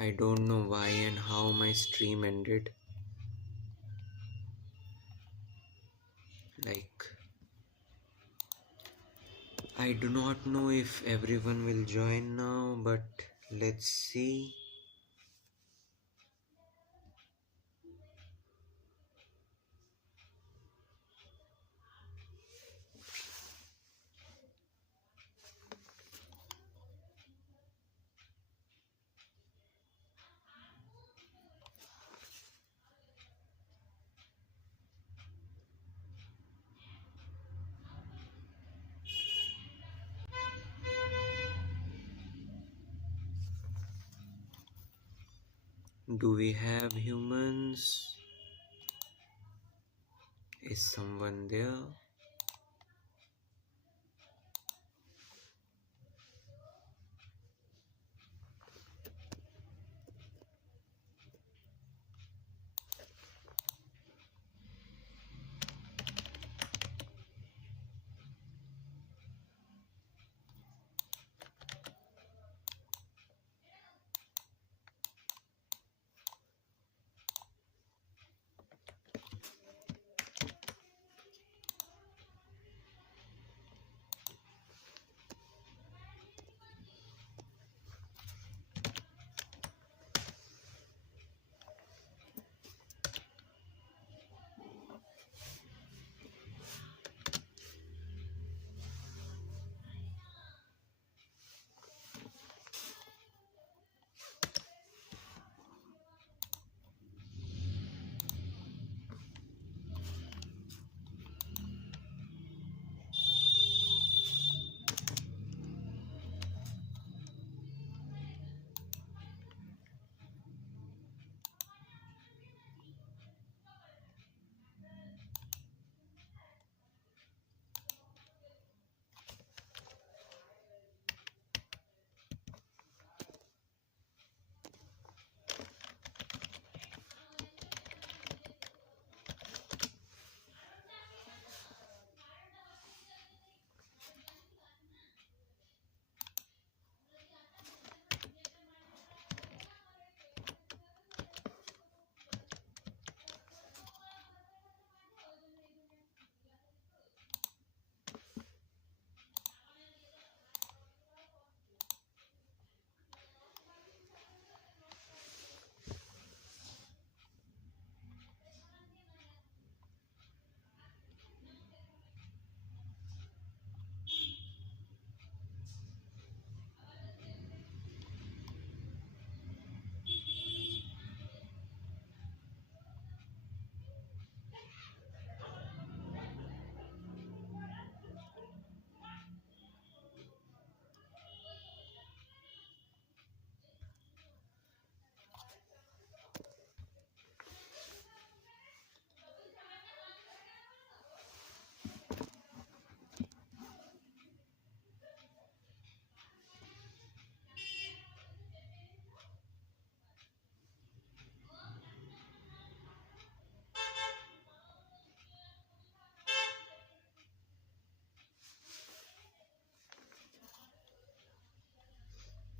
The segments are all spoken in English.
I don't know why and how my stream ended. Like, I do not know if everyone will join now, but let's see. Do we have humans? Is someone there?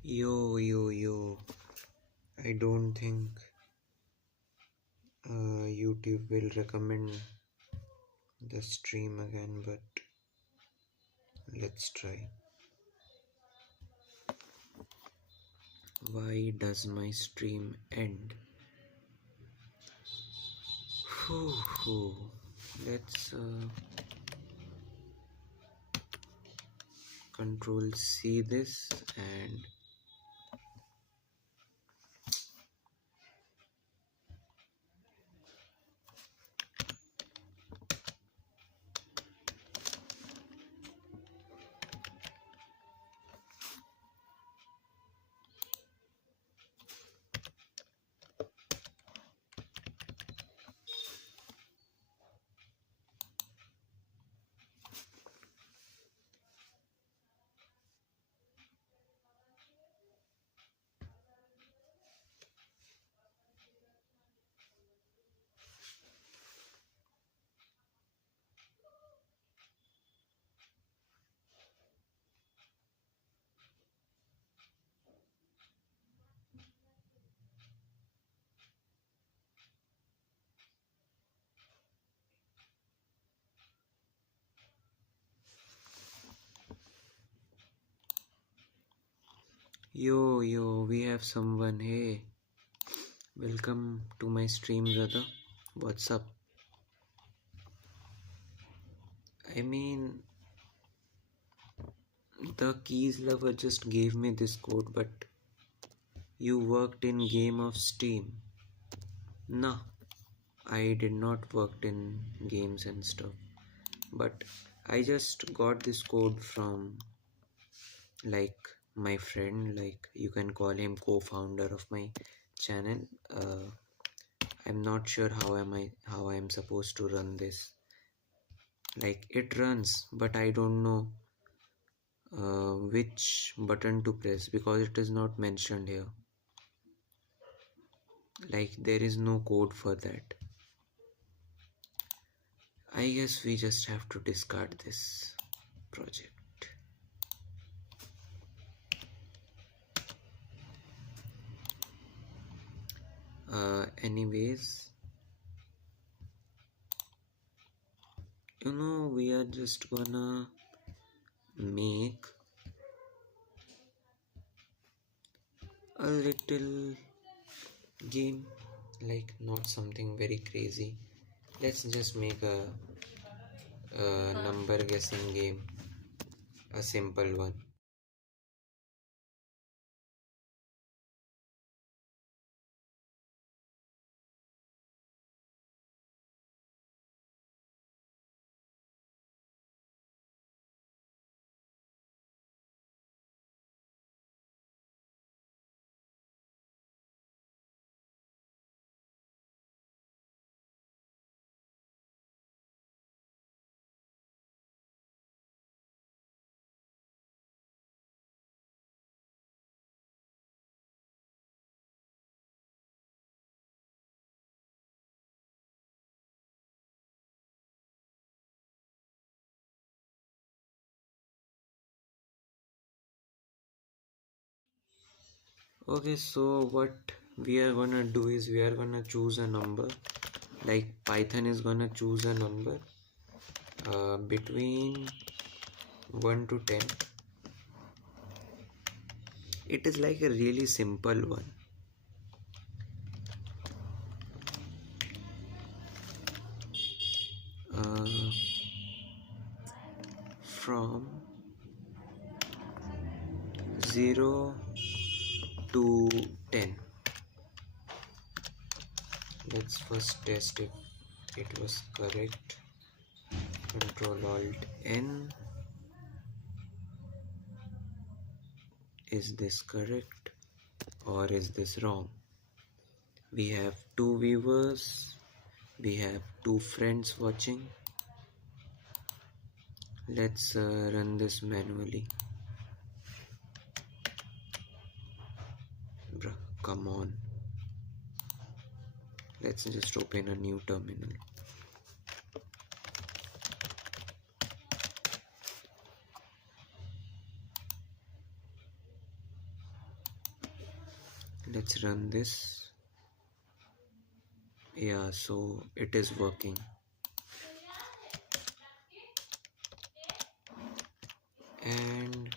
Yo. I don't think YouTube will recommend the stream again, but let's try. Why does my stream end? Whew. Let's control C this and Yo, we have someone. Hey, welcome to my stream, brother. What's up? I mean, the keys lover just gave me this code, but you worked in Game of Steam. Nah, I did not worked in games and stuff, but I just got this code from like my friend, like you can call him co-founder of my channel. I'm not sure how I'm supposed to run this. Like it runs, but I don't know which button to press because it is not mentioned here. Like there is no code for that. I guess we just have to discard this project. Anyways, we are just gonna make a little game, like not something very crazy. Let's just make a number guessing game, a simple one. Okay, so what we are gonna do is we are gonna choose a number. Like Python is gonna choose a number between 1 to 10. It is like a really simple one. From 0 to 10. Let's first test if it was correct. Control Alt N. Is this correct or is this wrong? We have 2 viewers. We have 2 friends watching. Let's run this manually. Bruh, come on. Let's just open a new terminal. Let's run this. Yeah, so it is working. And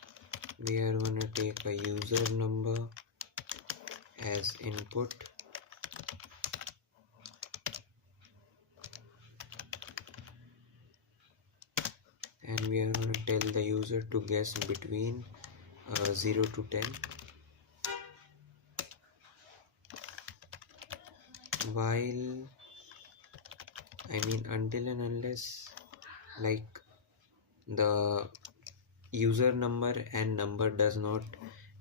we are gonna take a user number as input. And we are gonna tell the user to guess between 0 to 10. While until and unless like the user number and number does not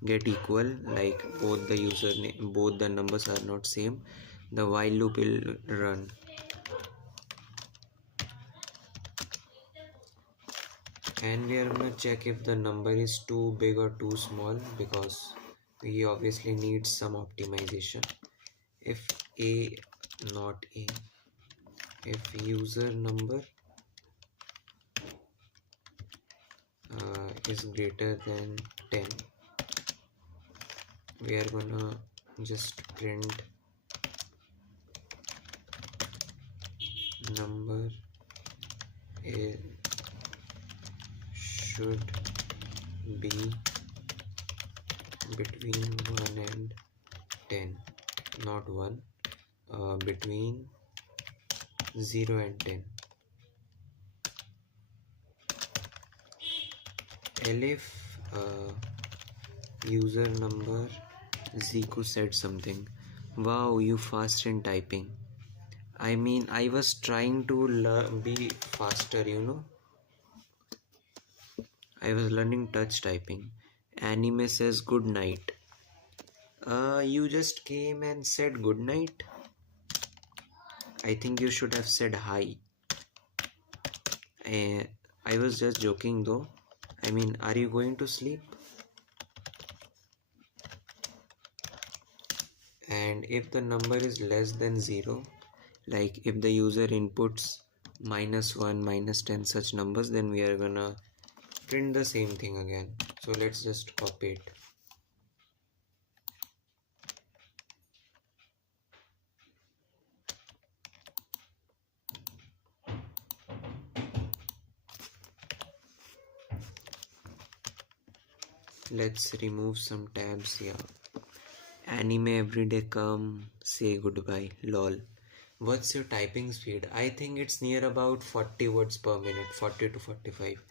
get equal, like both the numbers are not same, the while loop will run. And we are gonna check if the number is too big or too small because we obviously need some optimization. If a not a if user number is greater than 10, we are gonna just print number should be between 1 and 10, not 1, between 0 and 10. Elif, user number Ziku said something. Wow, you fast in typing. I mean, I was trying to be faster, you know. I was learning touch typing. Anime says good night. You just came and said good night. I think you should have said hi. I was just joking though. I mean, are you going to sleep? And if the number is less than 0, like if the user inputs -1, -10, such numbers, then we are gonna print the same thing again. So let's just copy it. Let's remove some tabs here. Anime everyday come, say goodbye, lol. What's your typing speed? I think it's near about 40 words per minute, 40 to 45.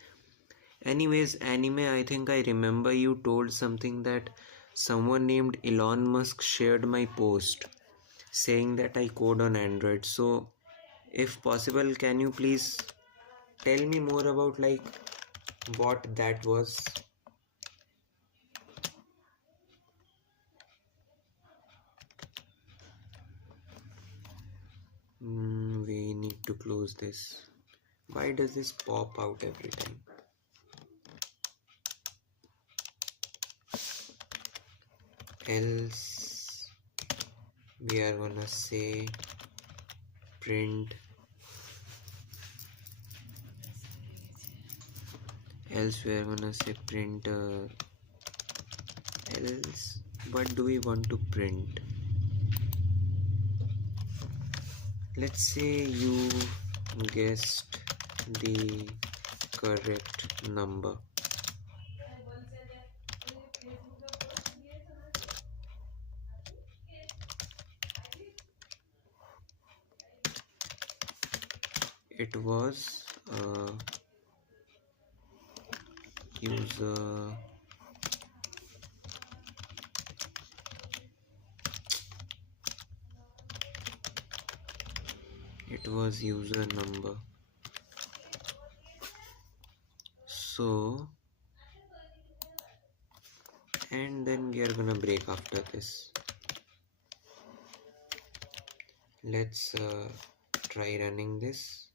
Anyways, anime, I think I remember you told something that someone named Elon Musk shared my post saying that I code on Android. So, if possible, can you please tell me more about like what that was? We need to close this. Why does this pop out every time? Else we are gonna say print, else we are gonna say printer. Else what do we want to print? Let's say you guessed the correct number. It was user user number. So, and then we are gonna break after this. Let's try running this.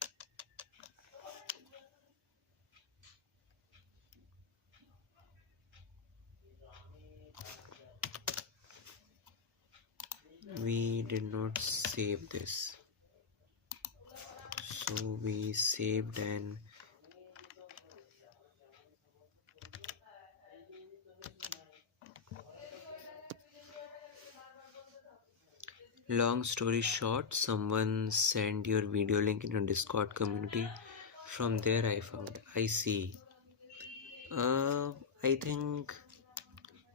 We did not save this, so we saved and long story short, someone sent your video link in a Discord community. From there I found. I see. I think,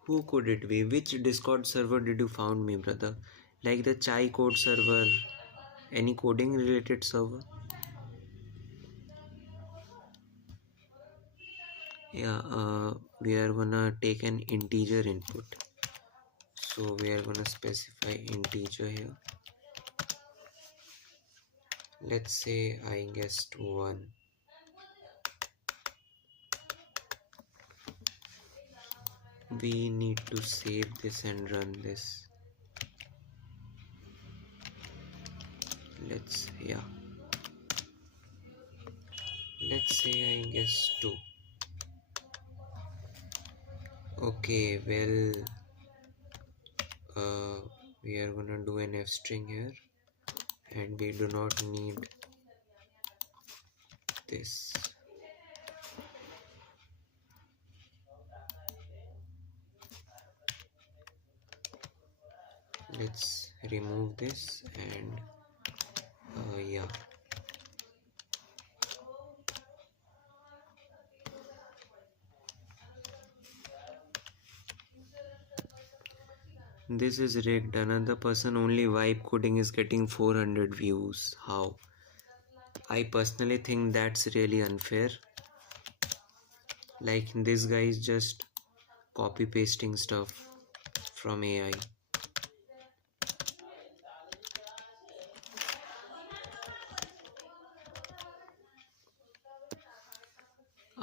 who could it be? Which Discord server did you found me, brother? Like the Chai code server? Any coding related server? Yeah, we are gonna take an integer input. So we are gonna specify integer here. Let's say I guessed 1. We need to save this and run this. Let's say I guess 2. Okay, well, we are gonna do an f string here, and we do not need this. Let's remove this and yeah. This is rigged. Another person only vibe coding is getting 400 views. How? I personally think that's really unfair. Like this guy is just copy pasting stuff from AI.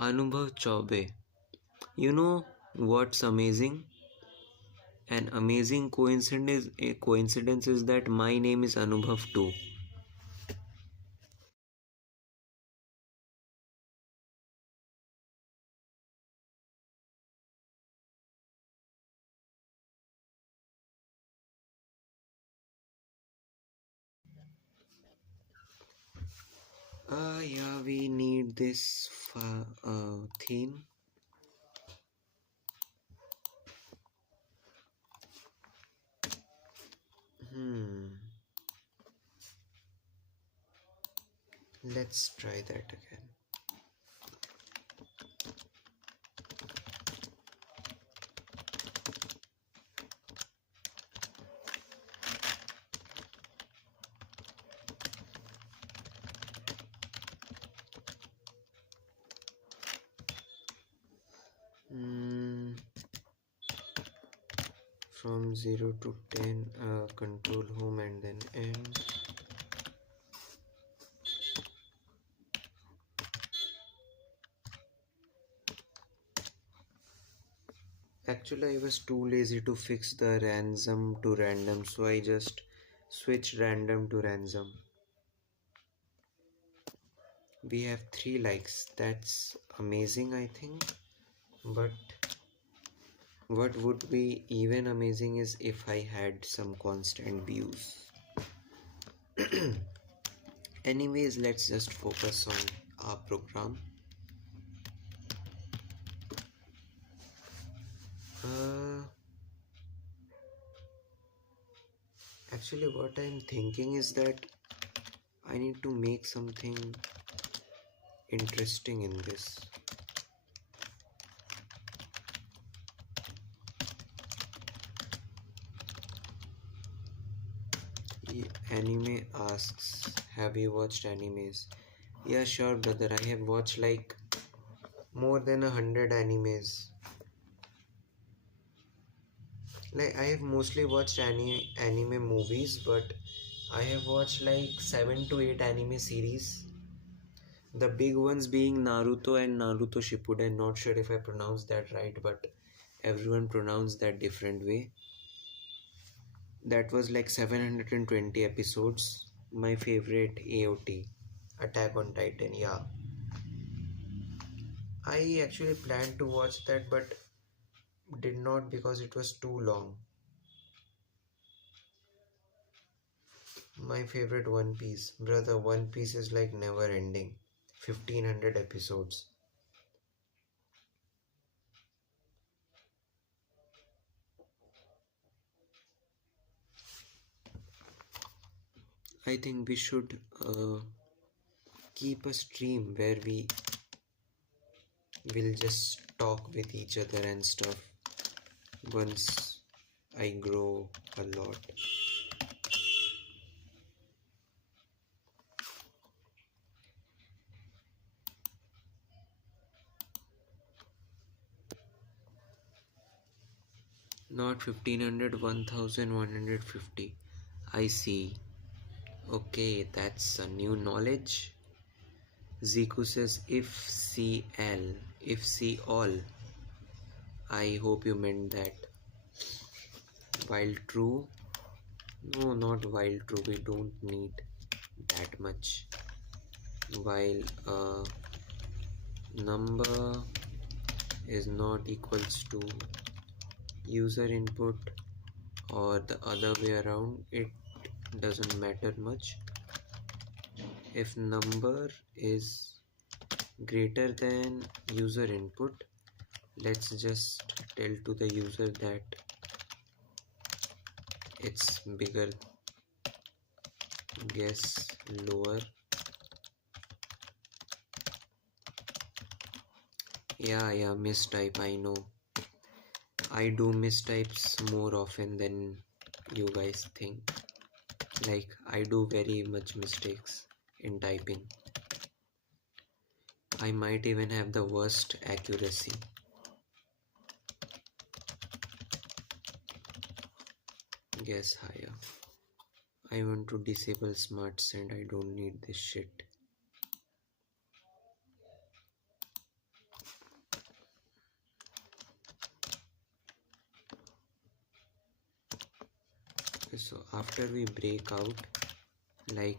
Anubhav Chaube. You know what's amazing? An amazing coincidence is that my name is Anubhav too. Yeah, we need this theme. Hmm. Let's try that again. Hmm. From 0 to 10, control home and then end. Actually, I was too lazy to fix the ransom to random, so I just switched random to ransom. We have 3 likes. That's amazing, I think. But what would be even amazing is if I had some constant views. Anyways, let's just focus on our program. Uh, Actually, what I'm thinking is that I need to make something interesting in this. Anime asks, have you watched animes? Yeah, sure, brother. I have watched like more than 100 animes. Like, I have mostly watched anime movies, but I have watched like 7 to 8 anime series. The big ones being Naruto and Naruto Shippuden. Not sure if I pronounced that right, but everyone pronounced that different way. That was like 720 episodes. My favorite AOT, Attack on Titan. Yeah, I actually planned to watch that but did not because it was too long. My favorite One Piece. Brother, One Piece is like never ending. 1500 episodes. I think we should keep a stream where we will just talk with each other and stuff once I grow a lot. Not 1500, 1150. I see. Okay, that's a new knowledge. Ziku says if CL, if see all. I hope you meant that. While true, no, not while true, we don't need that much. While a number is not equals to user input or the other way around, it doesn't matter much. If number is greater than user input, let's just tell to the user that it's bigger, guess lower. Yeah, mistype, I know. I do mistypes more often than you guys think. Like, I do very much mistakes in typing. I might even have the worst accuracy. Guess higher. I want to disable smart send. I don't need this shit. So after we break out, like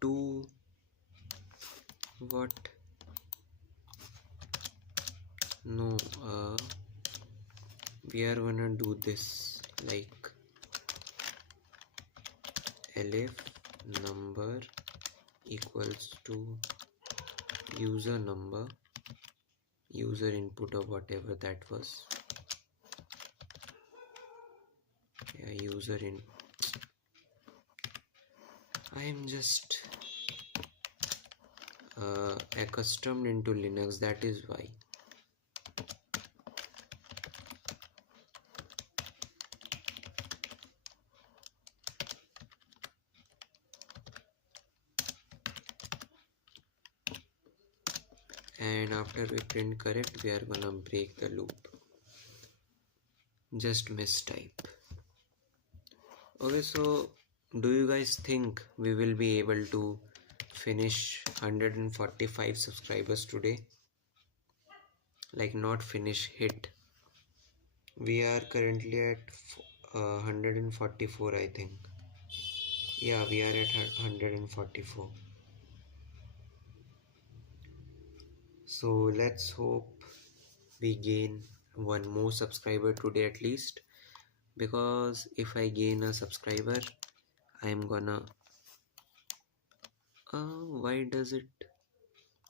two what no we are gonna do this like elif number equals to user number, user input or whatever that was. Yeah, user in. I am just accustomed into Linux, that is why. And after we print correct, we are gonna break the loop. Just mistype. Okay, so do you guys think we will be able to finish 145 subscribers today? Like, not finish, hit. We are currently at 144, I think. Yeah, we are at 144. So let's hope we gain one more subscriber today at least, because if I gain a subscriber, I'm gonna why does it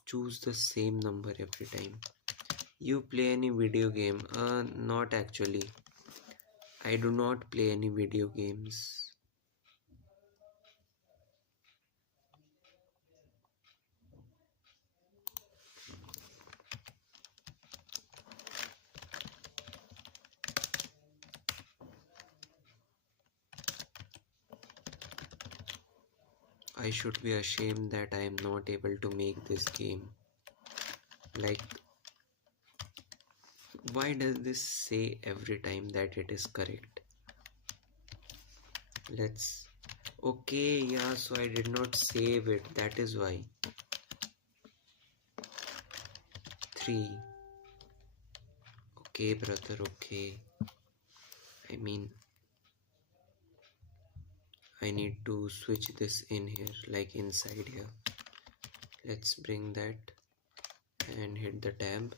choose the same number every time? You play any video game? Not actually. I do not play any video games. I should be ashamed that I am not able to make this game. Like, why does this say every time that it is correct? Let's. Okay, yeah, so I did not save it, that is why. 3. Okay, brother, okay. I mean, I need to switch this in here, like inside here. Let's bring that and hit the tab.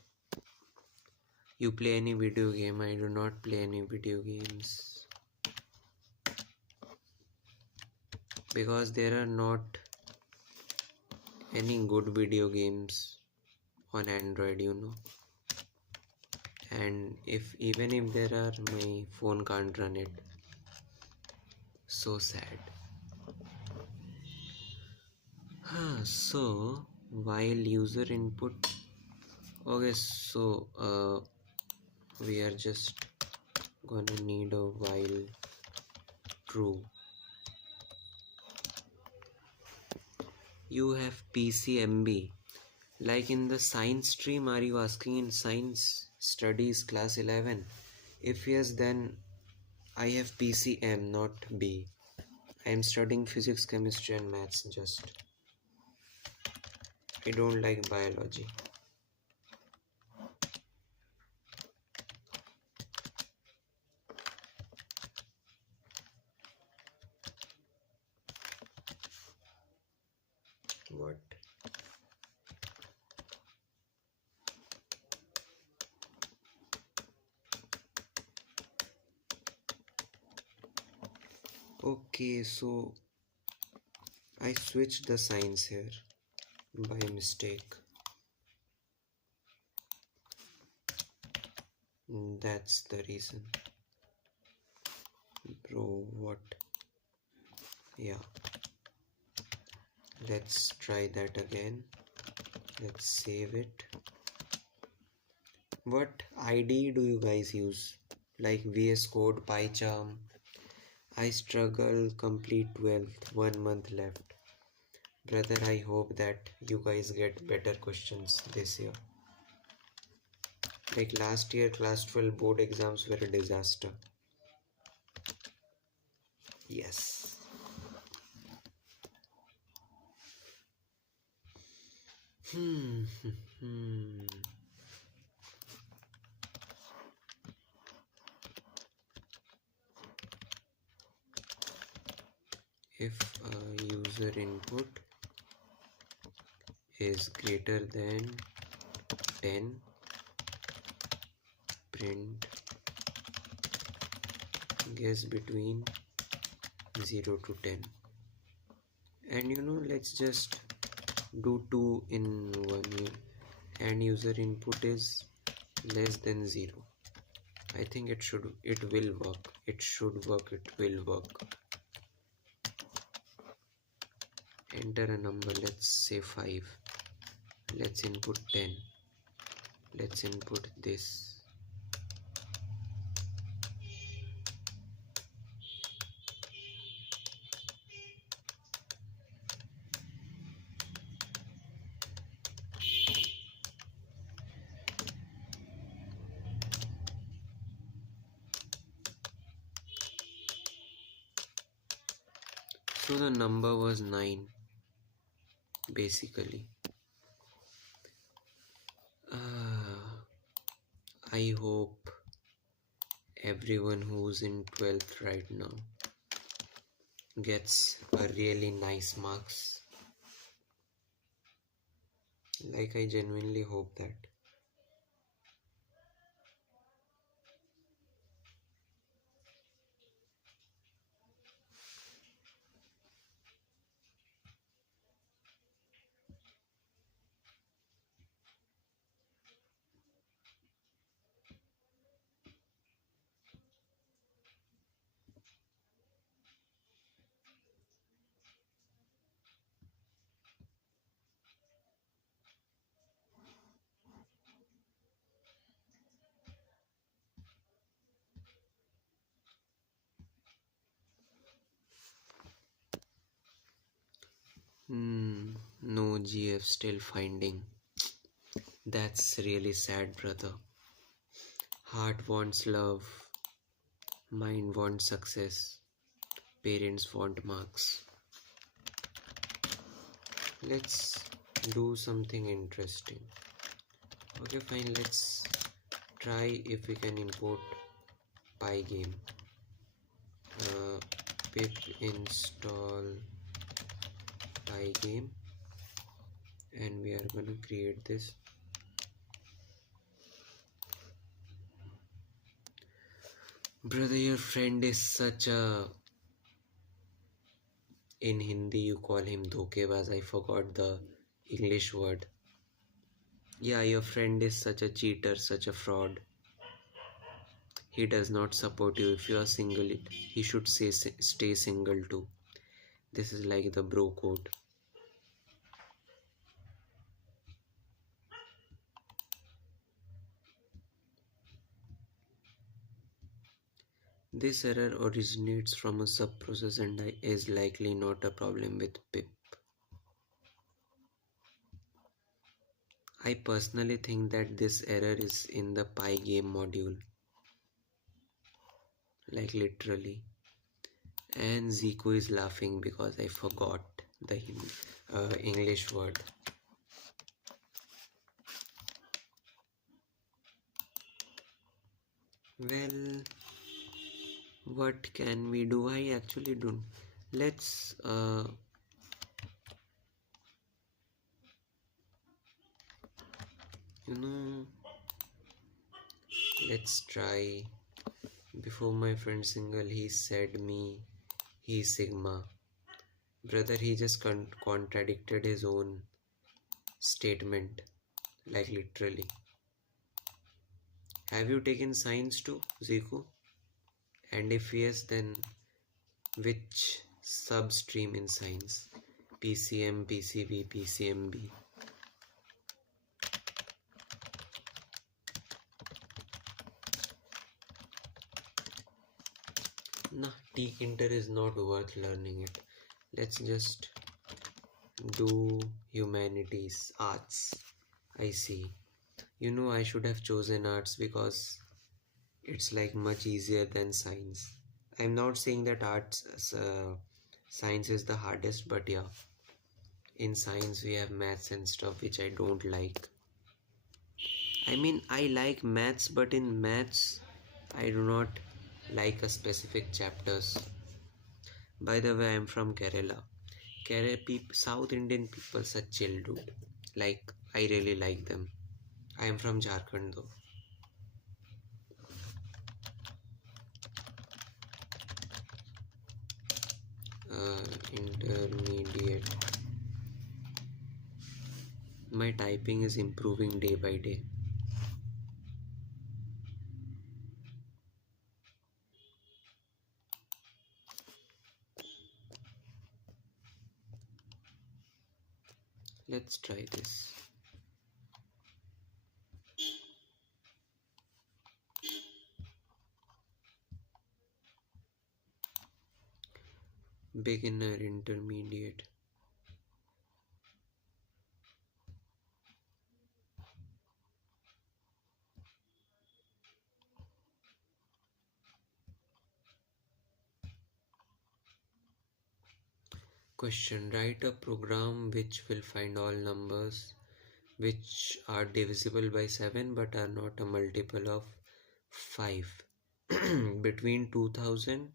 You play any video game? I do not play any video games. Because there are not any good video games on Android, you know. And even if there are, my phone can't run it. So sad. So while user input, okay, so we are just gonna need a while true. You have PCMB. Like in the science stream, are you asking in science studies class 11? If yes, then I have PCM, not B. I am studying physics, chemistry and maths just. I don't like biology. What? Okay, so I switched the signs here by mistake. That's the reason. Bro, what? Yeah, let's try that again. Let's save it. What ID do you guys use? Like VS Code, PyCharm? I struggle, complete 12th, 1 month left. Brother, I hope that you guys get better questions this year. Like last year, class 12 board exams were a disaster. Yes. Hmm. Hmm. If a user input is greater than 10, print guess between 0 to 10. And let's just do 2 in one. And user input is less than 0. I think it will work. It should work, it will work. Enter a number, let's say 5. Let's input 10. Let's input this. So the number was 9 basically. I hope everyone who's in 12th right now gets a really nice marks. Like, I genuinely hope that. No GF still finding. That's really sad, brother. Heart wants love, mind wants success, parents want marks. Let's do something interesting. Okay, fine, let's try if we can import Pygame. Pip install Pygame, and we are gonna create this. Brother, your friend is such a... In Hindi you call him dhokebaz. I forgot the English word. Yeah, your friend is such a cheater, such a fraud. He does not support you. If you are single, he should stay single too. This is like the bro code. This error originates from a subprocess and is likely not a problem with pip. I personally think that this error is in the Pygame module. Like literally. And Zico is laughing because I forgot the English word. Well, what can we do? I actually don't. Let's let's try. Before my friend single, he said me he's Sigma. Brother, he just contradicted his own statement. Like literally. Have you taken science too, Zico? And if yes, then which sub-stream in science? PCM, PCB, PCMB. Nah, T-Kinter is not worth learning it. Let's just do humanities, arts. I see. You know, I should have chosen arts because it's like much easier than science. I'm not saying that science is the hardest, but yeah, in science we have maths and stuff which I don't like. I mean, I like maths, but in maths, I do not like a specific chapters. By the way, I'm from Kerala. South Indian people such chill dude. Like, I really like them. I am from Jharkhand though. Intermediate. My typing is improving day by day. Let's try this. Beginner, intermediate. Question. Write a program which will find all numbers which are divisible by 7 but are not a multiple of 5 between 2000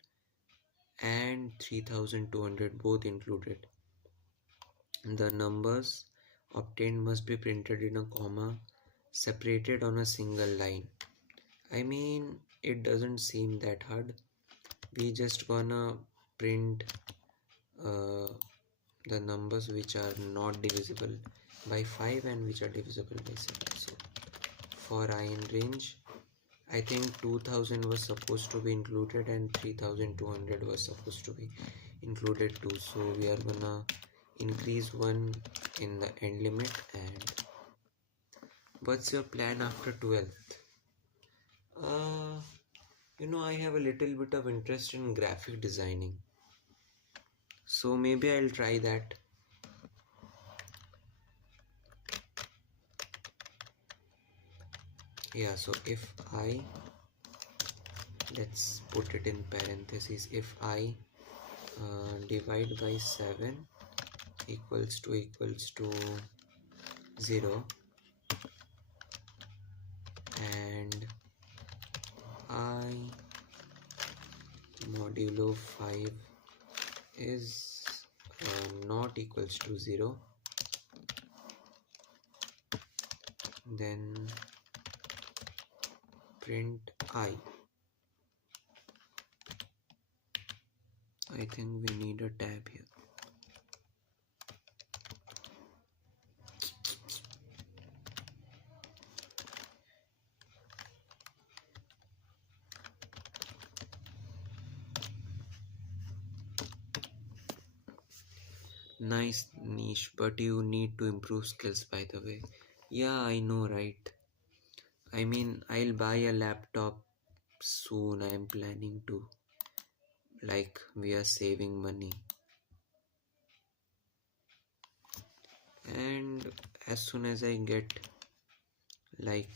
and 3200 both included. The numbers obtained must be printed in a comma separated on a single line. I mean, it doesn't seem that hard. We just gonna print uh, the numbers which are not divisible by 5 and which are divisible by 7. So for I in range, I think 2000 was supposed to be included and 3200 was supposed to be included too. So we are gonna increase one in the end limit. And what's your plan after 12th? You know, I have a little bit of interest in graphic designing, so maybe I'll try that. Yeah, so if I, let's put it in parentheses, if I divide by 7 equals to 0 and I modulo 5 is not equals to 0, then print I think we need a tab here. Nice niche, but you need to improve skills, by the way. Yeah, I know, right? I mean, I'll buy a laptop soon. I'm planning to. Like, we are saving money. And as soon as I get like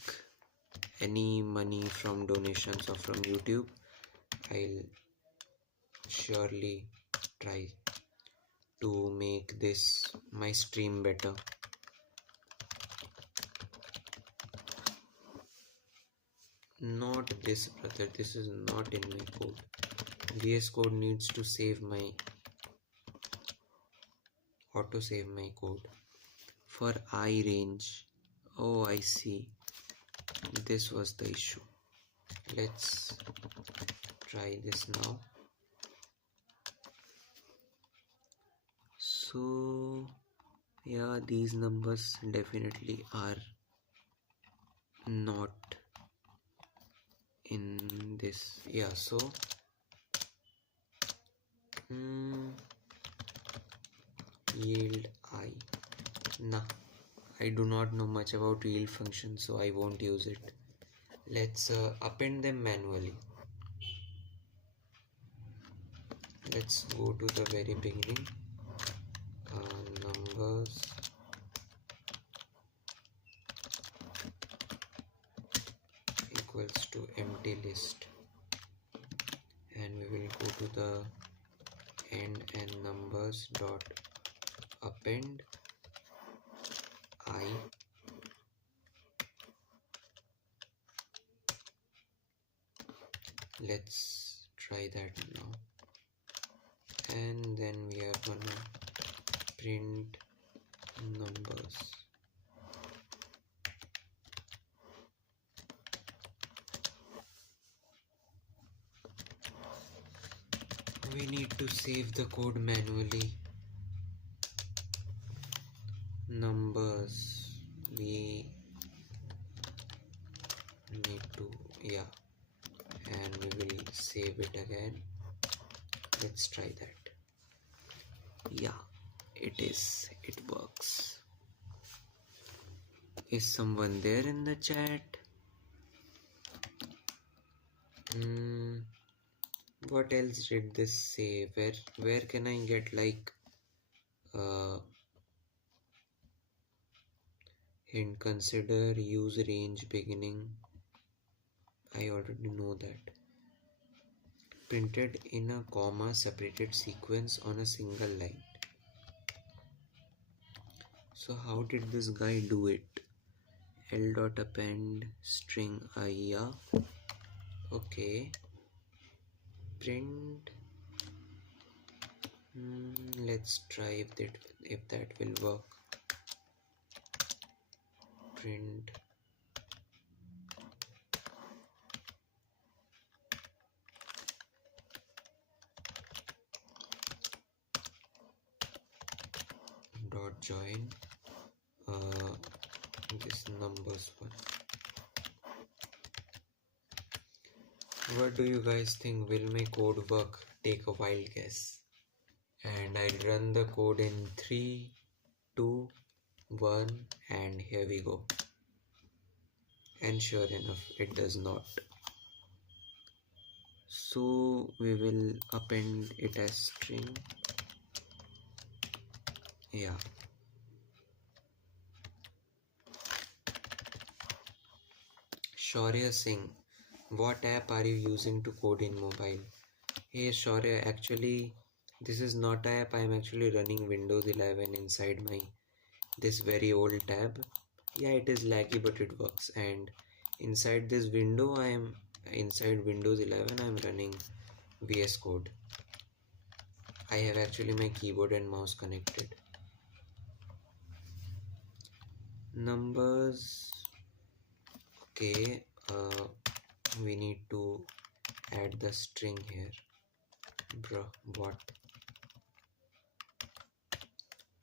any money from donations or from YouTube, I'll surely try to make this my stream better. Not this, brother. This is not in my code. VS Code needs to save my auto save my code for I range. Oh, I see. This was the issue. Let's try this now. So yeah, these numbers definitely are not in this. Yeah, so Hmm, yield I. Nah, I do not know much about yield function, so I won't use it. Let's append them manually. Let's go to the very beginning. Numbers equals to empty list, and we will go to the end and numbers dot append I. Let's try that now, and then we are gonna print numbers. We need to save the code manually. Numbers, we need to, yeah, and we will save it again. Let's try that. Yeah, it works. Is someone there in the chat? What else did this say? Where can I get like hint? Consider use range beginning. I already know that. Printed in a comma separated sequence on a single line. So how did this guy do it? L dot append string IA. Okay. Print. Let's try if that will work. Print dot join this numbers one. What do you guys think? Will my code work? Take a wild guess. And I'll run the code in 3, 2, 1, and here we go. And sure enough, it does not. So we will append it as string. Yeah. Shaurya Singh, what app are you using to code in mobile? Hey Shaurya, actually this is not an app. I am actually running Windows 11 inside this very old tab. Yeah, it is laggy, but it works. And inside this window, inside Windows 11. I am running VS Code. I have actually my keyboard and mouse connected. Numbers. Okay, we need to add the string here. Bruh, what?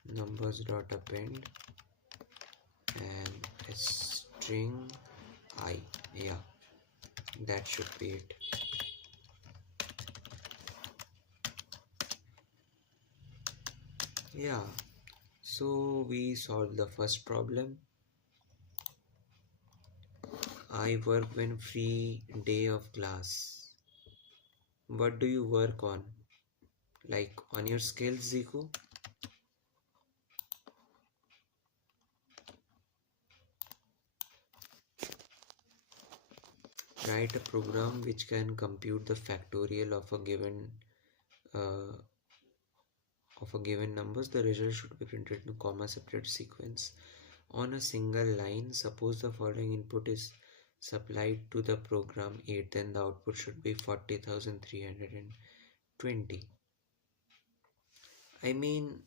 Numbers dot append and a string I. Yeah, that should be it. Yeah, so we solved the first problem. I work when free day of class. What do you work on? Like on your skills, Zico? Write a program which can compute the factorial of a given numbers. The result should be printed in a comma separate sequence on a single line. Suppose the following input is supplied to the program 8, then the output should be 40,320. I mean,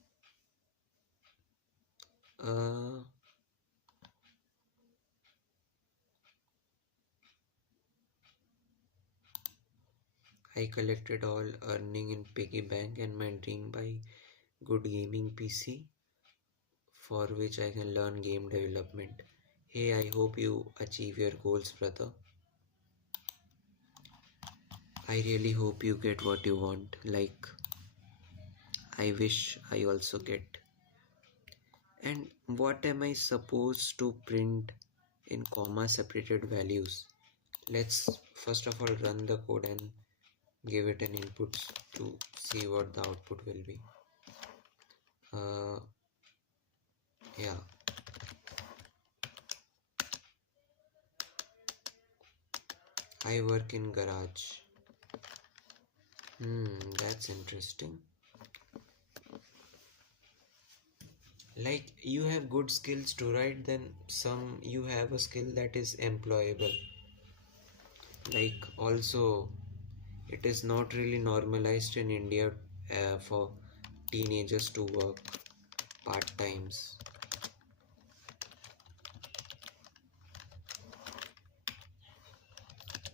I collected all earning in piggy bank and my dream buy good gaming PC for which I can learn game development. Hey, I hope you achieve your goals, brother. I really hope you get what you want. Like, I wish I also get. And what am I supposed to print in comma separated values? Let's first of all run the code and give it an input to see what the output will be. Uh, yeah, I work in garage. That's interesting. Like you have good skills to write, then some you have a skill that is employable. Like also, it is not really normalized in India for teenagers to work part times.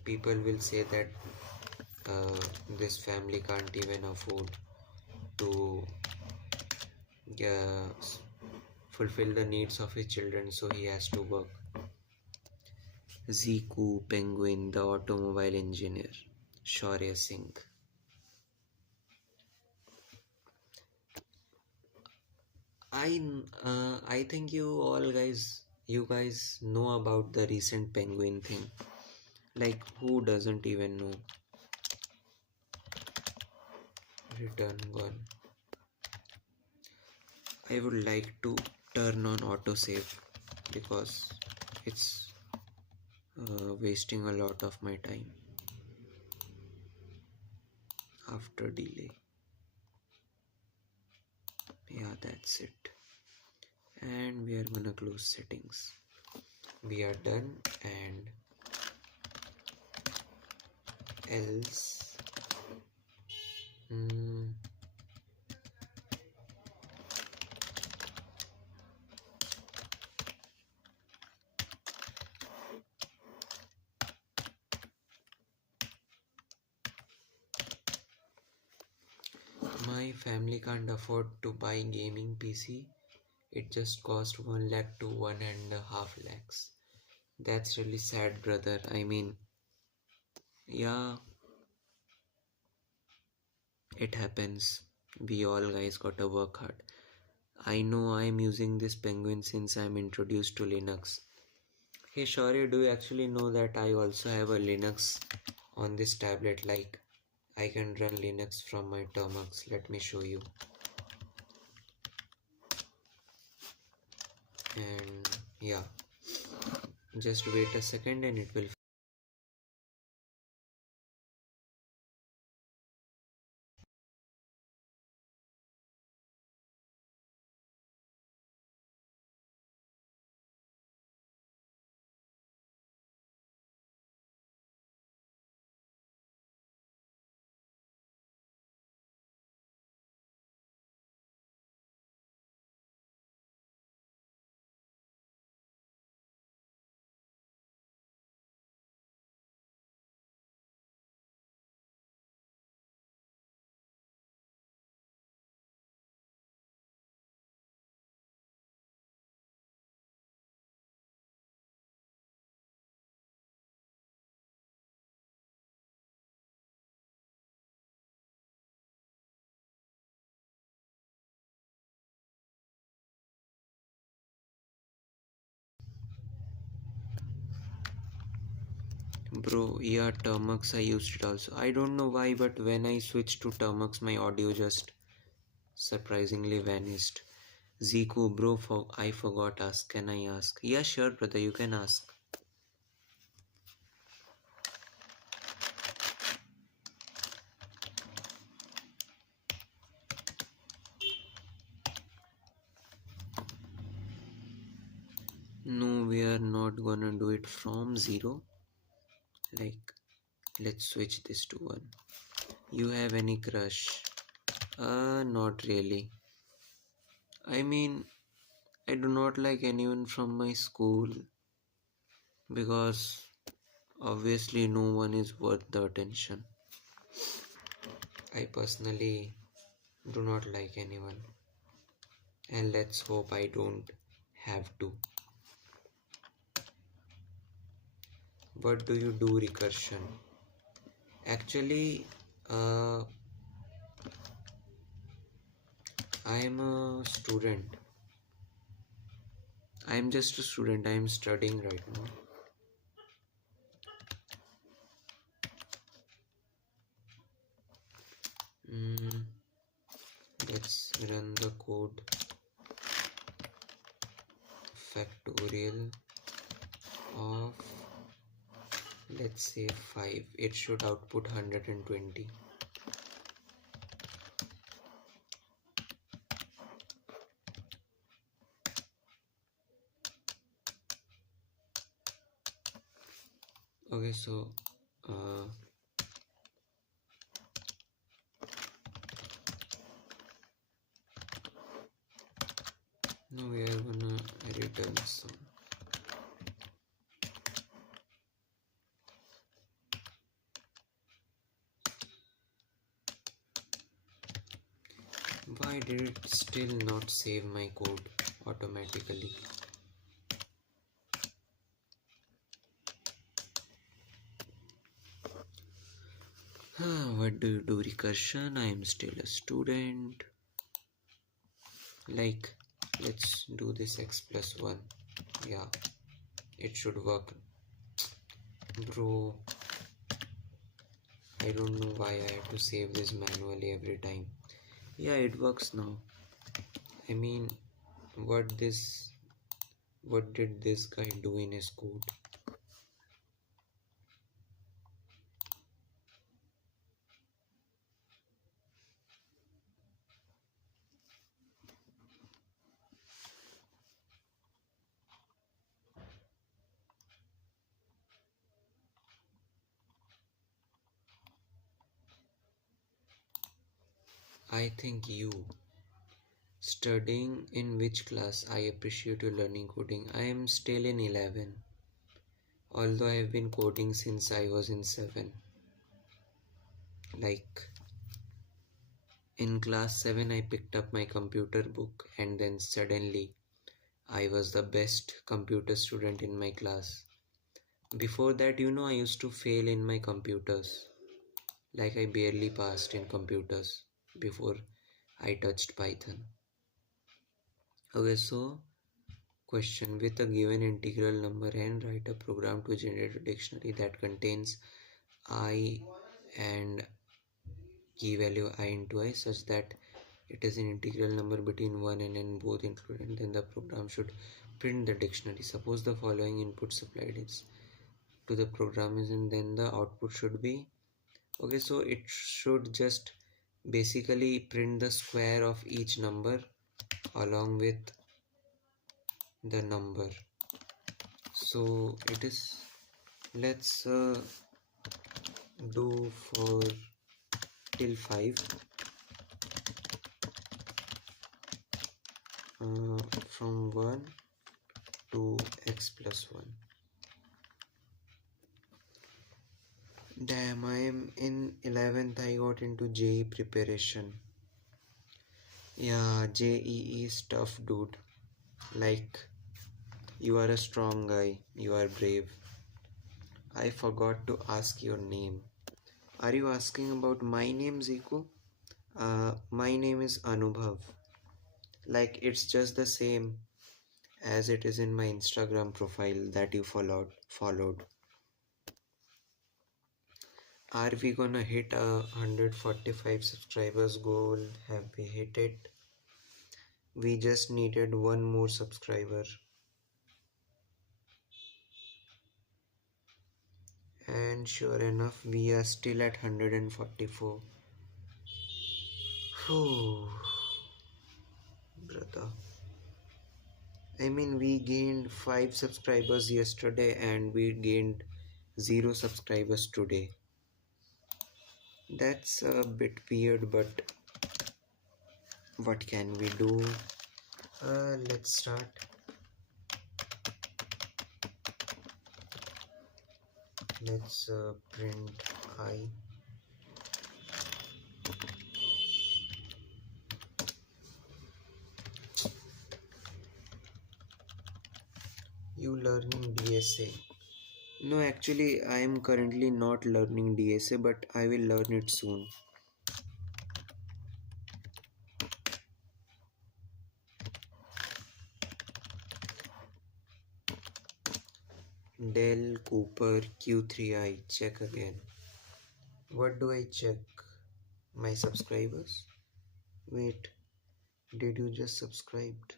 People will say that this family can't even afford to uh, fulfill the needs of his children, so he has to work. Ziku Penguin, the automobile engineer, Shaurya Singh. I think you guys know about the recent penguin thing. Like who doesn't even know? Return gun. I would like to turn on autosave because it's wasting a lot of my time after delay. Yeah, that's it. And we are gonna close settings. We are done, and else my family can't afford to buy gaming PC. It just cost 1 lakh to 1.5 lakhs. That's really sad, brother. I mean, yeah, it happens. We all guys gotta work hard. I know I'm using this penguin since I'm introduced to Linux. Hey Shaurya, do you actually know that I also have a Linux on this tablet? Like, I can run Linux from my Termux. Let me show you. And yeah, just wait a second and it will. Bro, yeah, Termux, I used it also. I don't know why, but when I switched to Termux, my audio just surprisingly vanished. Zico, bro, I forgot ask. Can I ask? Yeah, sure, brother, you can ask. No, we are not gonna do it from zero. Like, let's switch this to one. You have any crush? Not really. I mean, I do not like anyone from my school because obviously no one is worth the attention. I personally do not like anyone, and let's hope I don't have to. What do you do, recursion? Actually, uh, I am a student. I am just a student. I am studying right now. Mm, let's run the code. Factorial of, let's say, 5. It should output 120. Okay, so now we are gonna return some. Why did it still not save my code automatically? What do you do, recursion? I am still a student. Like, let's do this x plus 1. Yeah, it should work. Bro, I don't know why I have to save this manually every time. Yeah, it works now. I mean, what did this guy do in his code? I think you. Studying in which class? I appreciate you learning coding. I am still in 11. Although I have been coding since I was in 7. Like, in class 7 I picked up my computer book and then suddenly I was the best computer student in my class. Before that, I used to fail in my computers. Like, I barely passed in computers before I touched Python. Okay, so question: with a given integral number n, write a program to generate a dictionary that contains I and key value I into I such that it is an integral number between 1 and n both included. Then the program should print the dictionary. Suppose the following input supplied is to the program is, and then the output should be. Okay, so it should just basically print the square of each number along with the number. So it is, let's do for till 5 from 1 to x plus 1. Damn, I am in 11th. I got into JEE preparation. Yeah, JEE is tough, dude. Like, you are a strong guy. You are brave. I forgot to ask your name. Are you asking about my name, Zico? My name is Anubhav. Like, it's just the same as it is in my Instagram profile that you followed. Are we gonna hit a 145 subscribers goal? Have we hit it? We just needed one more subscriber. And sure enough, we are still at 144. Whew, brother. I mean, we gained 5 subscribers yesterday and we gained 0 subscribers today. That's a bit weird, but what can we do? Let's start. Let's print I. You learning DSA? No, actually, I am currently not learning DSA, but I will learn it soon. Dell Cooper Q3i. Check again. What do I check? My subscribers? Wait, did you just subscribed?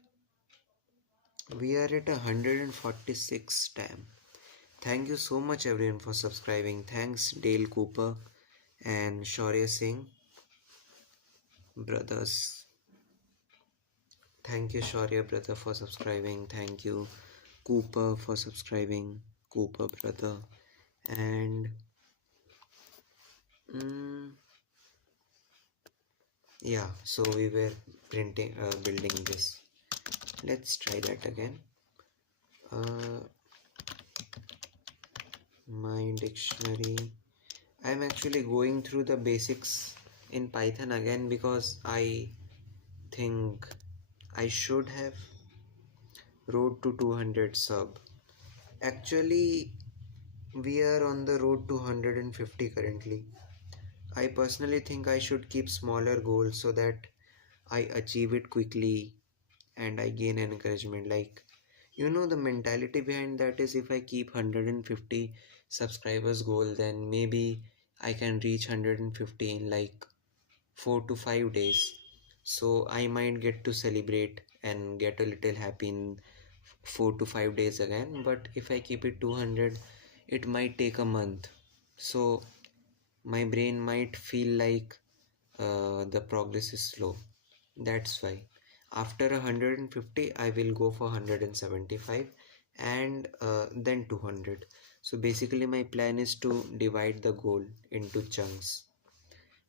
We are at 146 time. Thank you so much everyone for subscribing. Thanks Dale Cooper and Shaurya Singh brothers. Thank you Shaurya brother for subscribing. Thank you Cooper for subscribing. Cooper brother. And yeah, so we were building this. Let's try that again. My dictionary. I'm actually going through the basics in Python again because I think I should have road to 200 sub. Actually, we are on the road to 150 currently. I personally think I should keep smaller goals so that I achieve it quickly and I gain encouragement. Like, the mentality behind that is if I keep 150 subscribers goal, then maybe I can reach 150 in like 4 to 5 days. So I might get to celebrate and get a little happy in 4 to 5 days again. But if I keep it 200, it might take a month. So my brain might feel like the progress is slow. That's why after 150 I will go for 175 and then 200. So basically my plan is to divide the goal into chunks.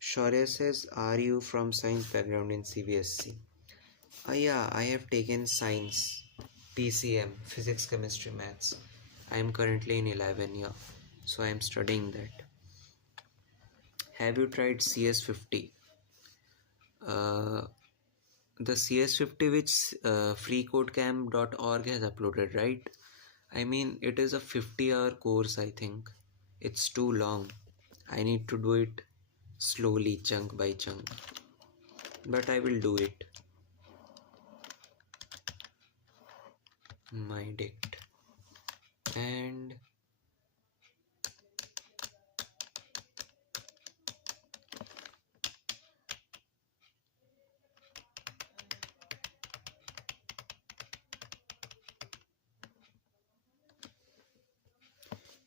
Shaurya says, are you from science background in CBSC? Yeah, I have taken science, PCM, physics, chemistry, maths. I am currently in 11 year, so I am studying that. Have you tried CS50? The CS50 which freecodecamp.org has uploaded, right? I mean, it is a 50-hour course, I think. It's too long. I need to do it slowly, chunk by chunk. But I will do it. My dict. And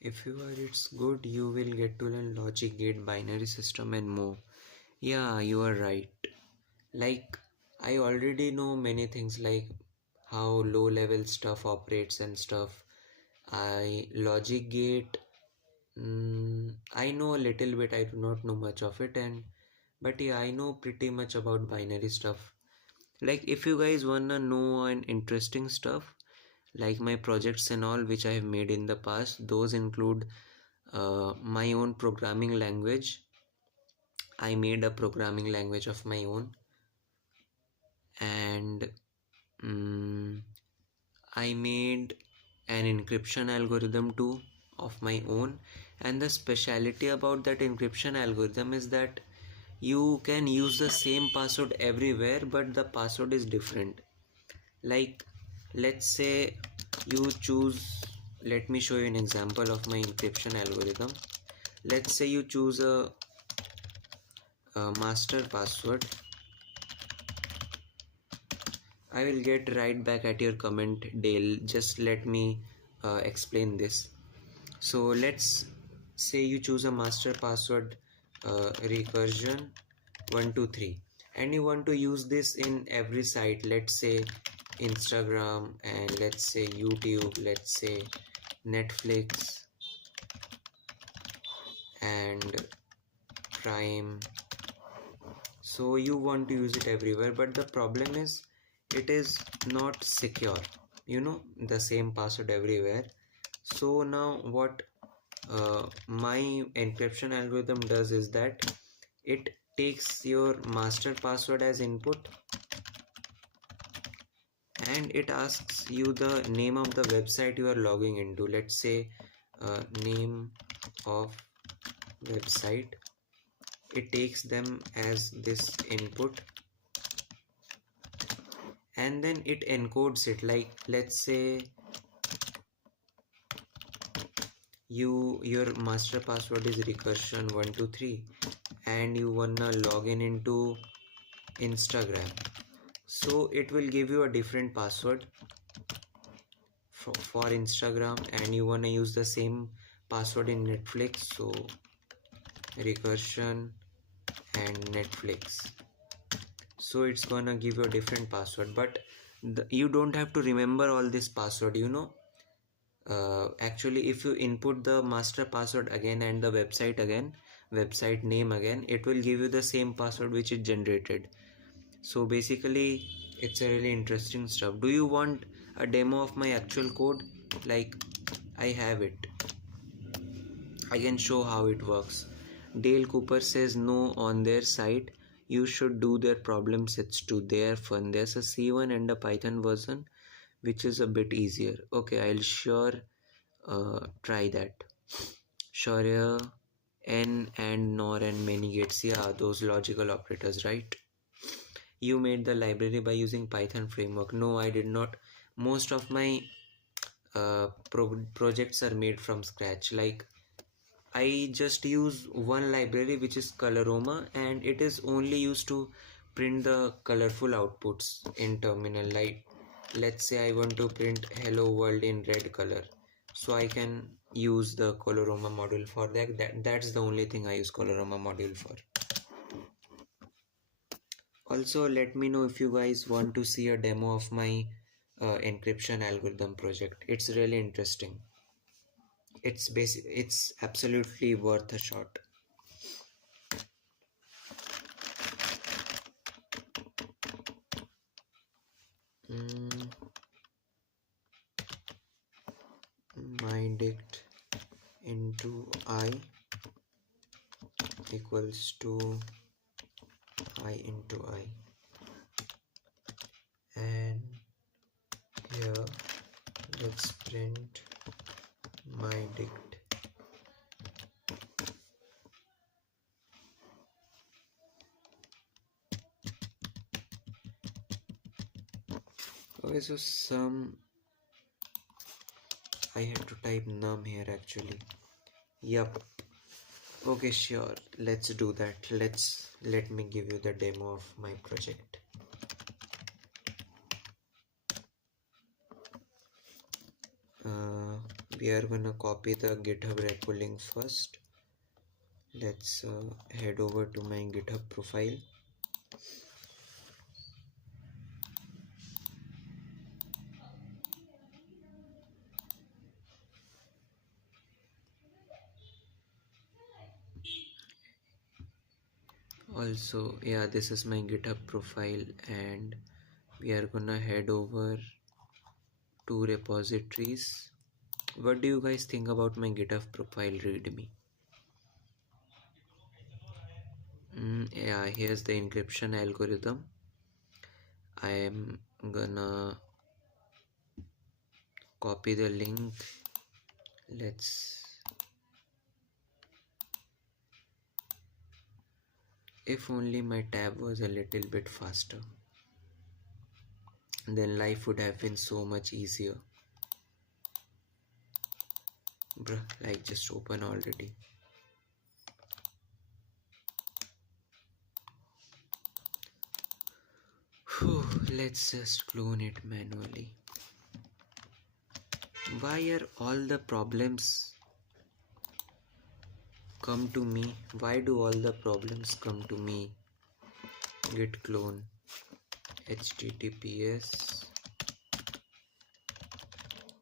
if you are it's good, you will get to learn logic gate, binary system and more. Yeah, you are right. Like, I already know many things like how low level stuff operates and stuff. Logic gate, I know a little bit, I do not know much of it, but yeah, I know pretty much about binary stuff. Like, if you guys wanna know an interesting stuff, like my projects and all which I have made in the past, those include my own programming language. I made a programming language of my own, and I made an encryption algorithm too of my own. And the speciality about that encryption algorithm is that you can use the same password everywhere, but the password is different. Like, let's say you choose, let me show you an example of my encryption algorithm. Let's say you choose a master password. I will get right back at your comment, Dale. Just let me explain this. So let's say you choose a master password recursion 123, and you want to use this in every site. Let's say Instagram, and let's say YouTube, let's say Netflix and Prime. So you want to use it everywhere, but the problem is it is not secure, the same password everywhere. So now what my encryption algorithm does is that it takes your master password as input, and it asks you the name of the website you are logging into. Let's say name of website. It takes them as this input, and then it encodes it. Like, let's say your master password is recursion123 and you wanna log into Instagram, so it will give you a different password for Instagram, and you wanna use the same password in Netflix, so recursion and Netflix. So it's gonna give you a different password, but you don't have to remember all this password, actually if you input the master password again and the website name again, it will give you the same password which is generated. So basically it's a really interesting stuff. Do you want a demo of my actual code? Like, I have it. I can show how it works. Dale Cooper says no on their site. You should do their problem sets too. They are fun. There's a C1 and a Python version which is a bit easier. Okay, I'll sure try that. Sure, N and NOR and many gates. Yeah, those logical operators, right? You made the library by using Python framework. No, I did not. Most of my projects are made from scratch. Like, I just use one library which is Coloroma, and it is only used to print the colorful outputs in terminal. Like, let's say I want to print hello world in red color, so I can use the Coloroma module for that. That's the only thing I use Coloroma module for. Also, let me know if you guys want to see a demo of my encryption algorithm project. It's really interesting. It's absolutely worth a shot. My dict into I equals to I into I, and here let's print my dict. Okay, so I have to type num here actually. Yup. Okay, sure, let's do that. Let me give you the demo of my project. We are gonna copy the GitHub repo link first. Let's head over to my GitHub profile. Also, yeah, this is my GitHub profile, and we are gonna head over to repositories. What do you guys think about my GitHub profile readme? Yeah, here's the encryption algorithm. I am gonna copy the link. If only my tab was a little bit faster, then life would have been so much easier. Bruh, like, just open already. Whew, let's just clone it manually. Why are all the problems come to me? Why do all the problems come to me? Git clone https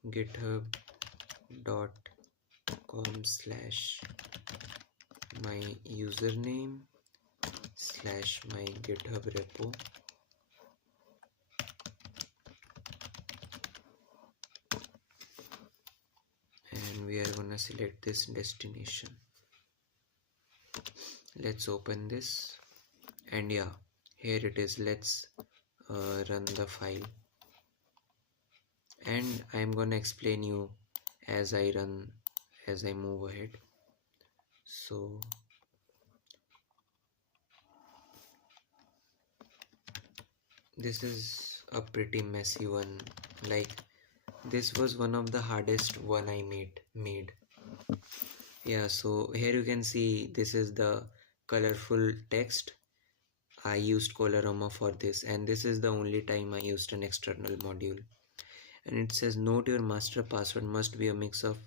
github.com/my username/my GitHub repo. And we are gonna select this destination. Let's open this, and yeah, here it is. Let's run the file, and I'm gonna explain you as I move ahead. So this is a pretty messy one. Like, this was one of the hardest one I made. Yeah, so here you can see this is the colorful text. I used Colorama for this, and this is the only time I used an external module. And it says note your master password must be a mix of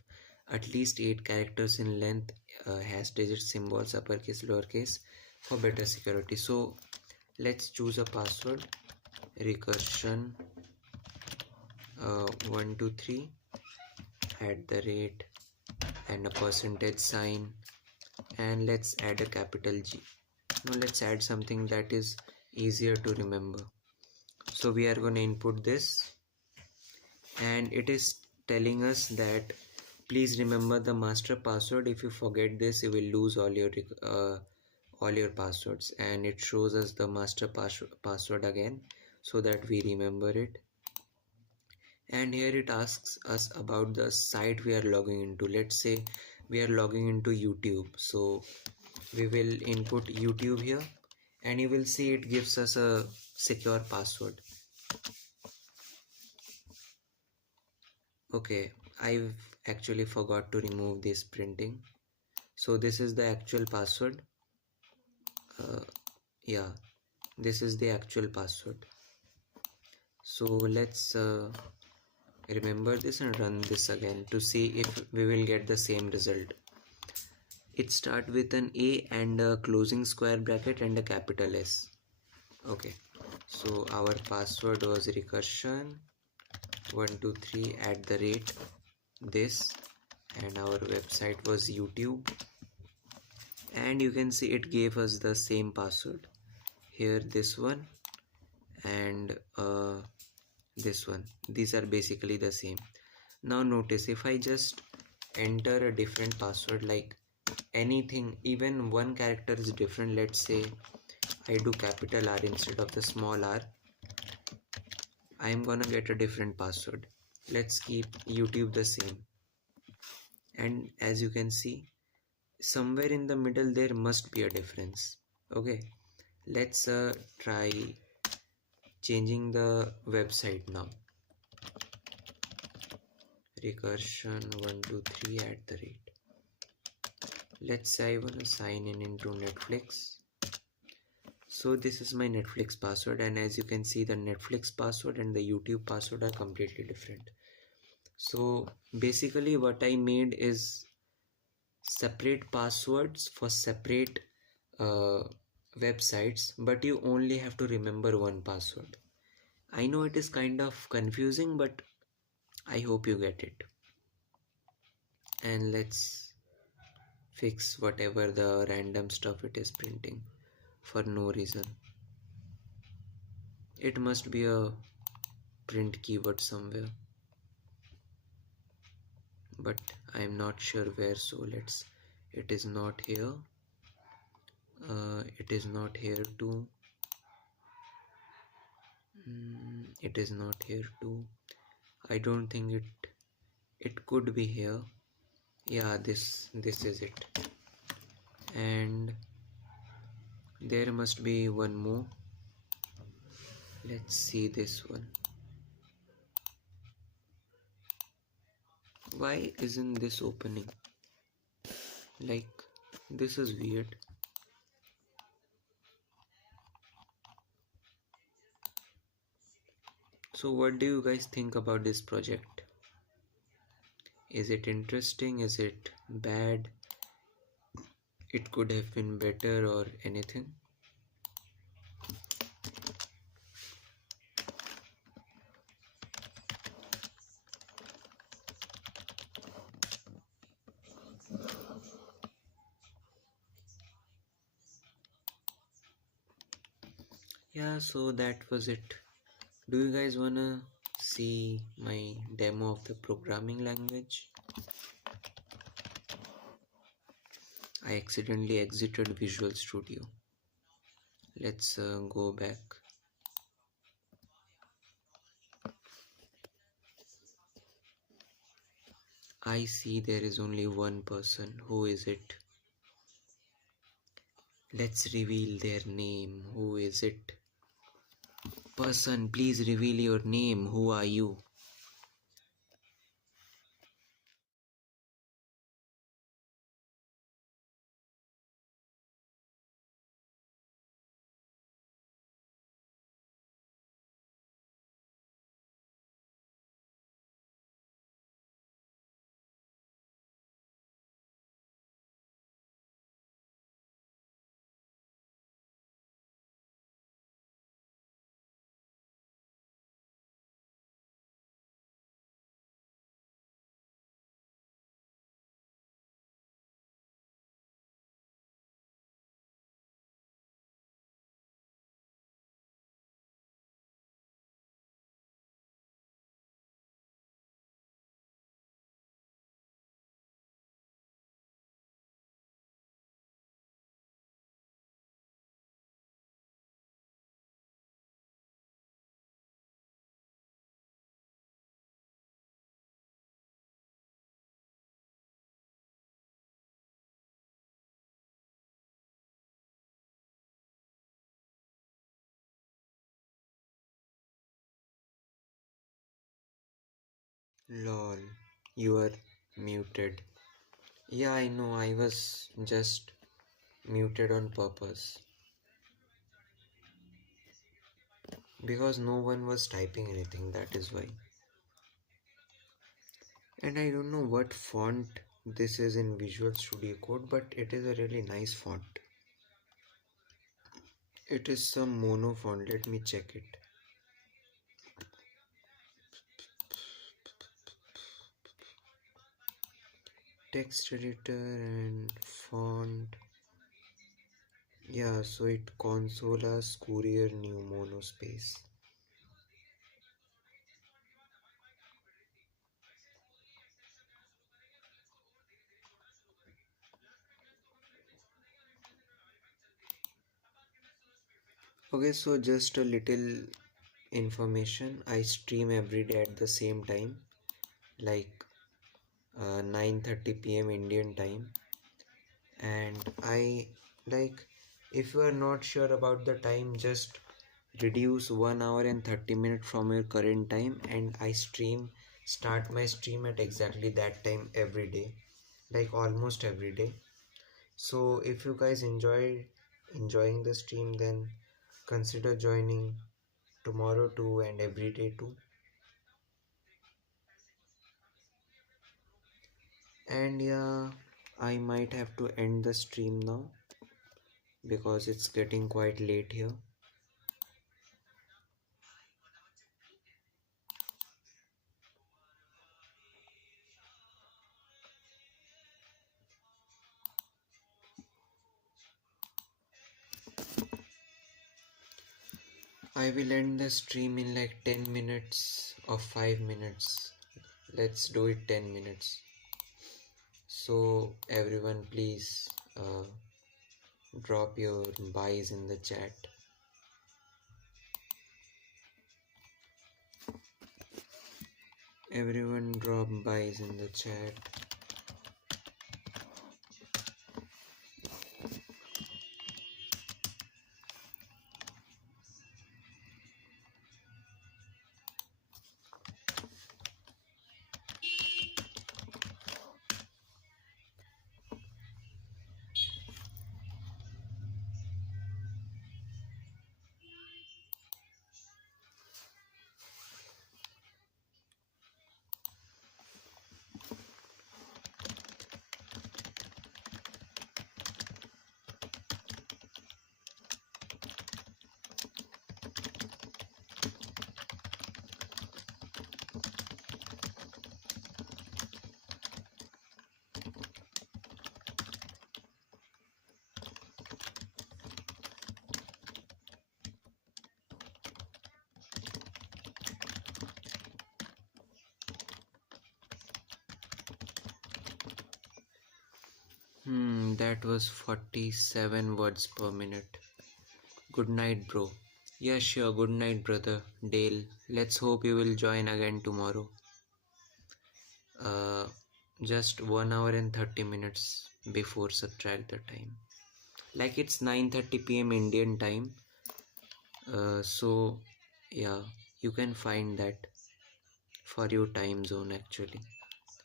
at least 8 characters in length, hash digits, symbols, uppercase, lowercase, for better security. So let's choose a password, recursion 123 at the rate and a percentage sign, and let's add a capital G. Now let's add something that is easier to remember. So we are going to input this, and it is telling us that please remember the master password. If you forget this, you will lose all your passwords. And it shows us the master password again so that we remember it. And here it asks us about the site we are logging into. Let's say we are logging into YouTube, so we will input YouTube here, and you will see it gives us a secure password. Okay, I've actually forgot to remove this printing. So this is the actual password. Yeah, this is the actual password. So let's remember this and run this again to see if we will get the same result. It starts with an A and a closing square bracket and a capital S. Okay, so our password was recursion 123 at the rate this, and our website was YouTube, and you can see it gave us the same password here, this one and this one. These are basically the same. Now notice if I just enter a different password, like anything, even one character is different. Let's say I do capital R instead of the small r, I am gonna get a different password. Let's keep YouTube the same, and as you can see, somewhere in the middle there must be a difference. Okay, let's try changing the website now. Recursion 123 at the rate. Let's say I want to sign in into Netflix. So this is my Netflix password, and as you can see, the Netflix password and the YouTube password are completely different. So basically what I made is separate passwords for separate uh, websites, but you only have to remember one password. I know it is kind of confusing, but I hope you get it. And let's fix whatever the random stuff it is printing for no reason. It must be a print keyword somewhere, but I am not sure where, so let's, it is not here, it is not here too, it is not here too. I don't think it could be here. Yeah, this is it. And there must be one more. Let's see this one. Why isn't this opening? Like, this is weird. So what do you guys think about this project? Is it interesting? Is it bad? It could have been better or anything? Yeah, so that was it. Do you guys wanna see my demo of the programming language? I accidentally exited Visual Studio. Let's go back. I see there is only one person. Who is it? Let's reveal their name. Who is it? Person, please reveal your name. Who are you? Lol, you are muted. Yeah, I know, I was just muted on purpose because no one was typing anything, that is why. And I don't know what font this is in Visual Studio Code, but it is a really nice font. It is some mono font, let me check it. Text editor and font. Yeah, so it Consolas Courier New Monospace. Okay, so just a little information. I stream every day at the same time, like 9:30 p.m. Indian time, and I like if you are not sure about the time, just reduce 1 hour and 30 minutes from your current time, and I start my stream at exactly that time every day, like almost every day. So if you guys enjoying the stream, then consider joining tomorrow too and every day too. And yeah, I might have to end the stream now because it's getting quite late here. I will end the stream in like 10 minutes or 5 minutes. Let's do it 10 minutes. So everyone please drop your buys in the chat. Everyone drop buys in the chat. That was 47 words per minute. Good night, bro. Yeah, sure. Good night, brother. Dale. Let's hope you will join again tomorrow. Uh, just 1 hour and 30 minutes before subtract the time. Like it's 9:30 p.m. Indian time. So yeah, you can find that for your time zone actually.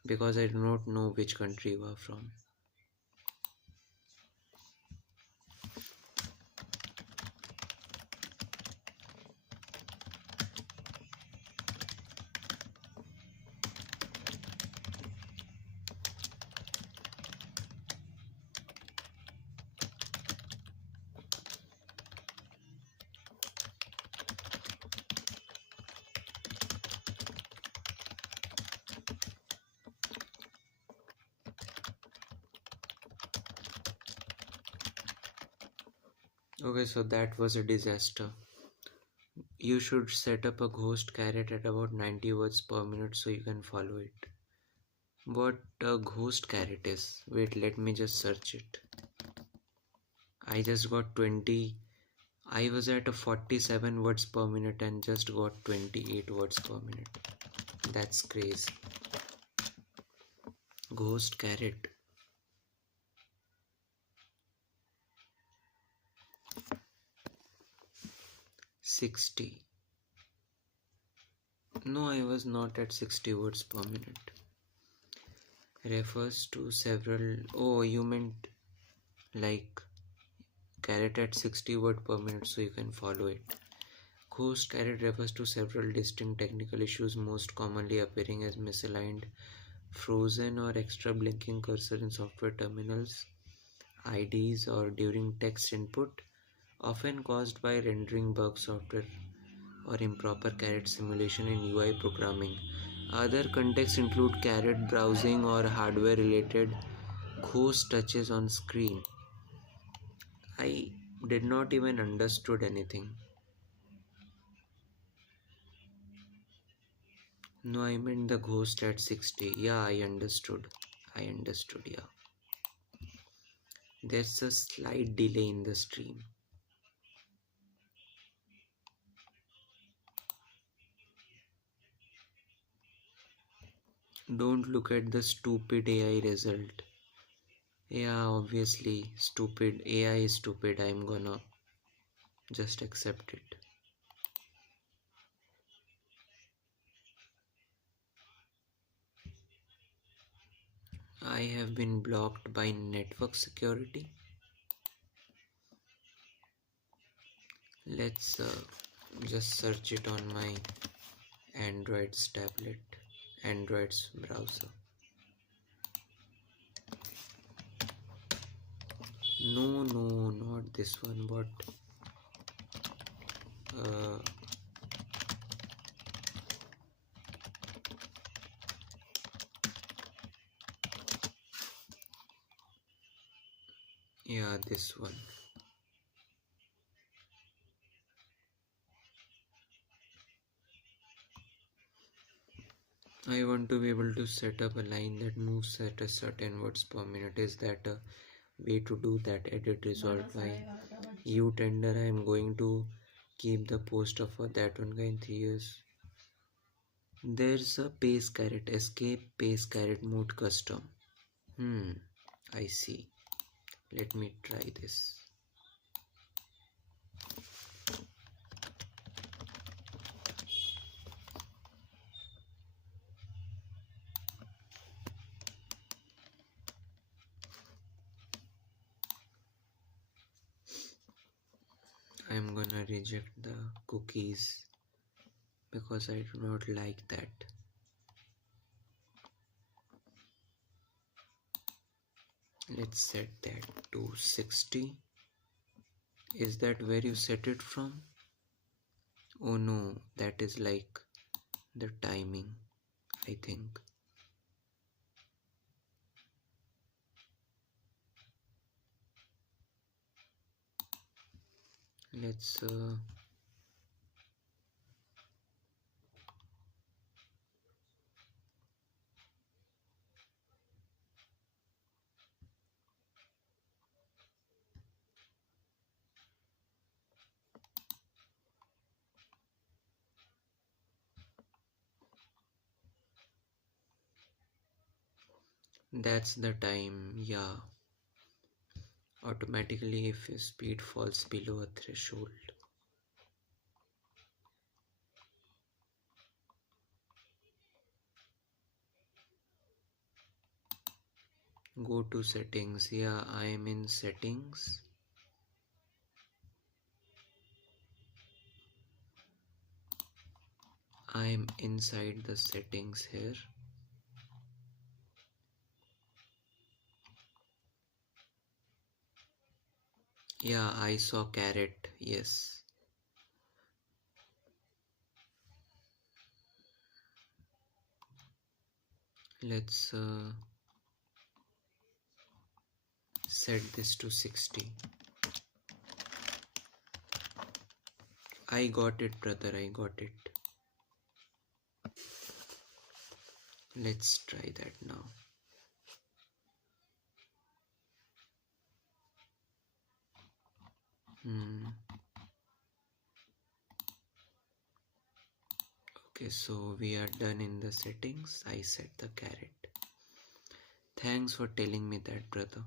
Because I do not know which country you are from. Okay, so that was a disaster. You should set up a ghost carrot at about 90 words per minute so you can follow it. What a ghost carrot is. Wait, let me just search it. I just got 20. I was at a 47 words per minute and just got 28 words per minute. That's crazy. Ghost carrot. $60. No, I was not at 60 words per minute. Refers to several. Oh, you meant like carrot at 60 word per minute so you can follow it. Ghost carrot refers to several distinct technical issues, most commonly appearing as misaligned, frozen, or extra blinking cursor in software terminals, IDs, or during text input, often caused by rendering bug software or improper carrot simulation in UI programming. Other contexts include carrot browsing or hardware related ghost touches on screen. I did not even understood anything. No, I meant the ghost at 60. Yeah, I understood. Yeah. There's a slight delay in the stream. Don't look at the stupid AI result. Yeah, obviously, stupid. AI is stupid. I'm gonna just accept it. I have been blocked by network security. Let's just search it on my Android's tablet, Android's browser. No, no, not this one, but uh, yeah, this one. I want to be able to set up a line that moves at a certain words per minute. Is that a way to do that? Edit resolved by you tender. I am going to keep the poster for that one guy in 3 years. There's a pace carrot, escape pace carrot mode custom. I see. Let me try this. I'm gonna reject the cookies because I do not like that. Let's set that to 60. Is that where you set it from? Oh no, that is like the timing, I think. Let's that's the time, yeah. Automatically if speed falls below a threshold. Go to settings. Yeah, I am in settings. I am inside the settings here. Yeah, I saw carrot. Yes. Let's set this to 60. I got it, brother. I got it. Let's try that now. Okay, so we are done in the settings. I set the carrot. Thanks for telling me that, brother.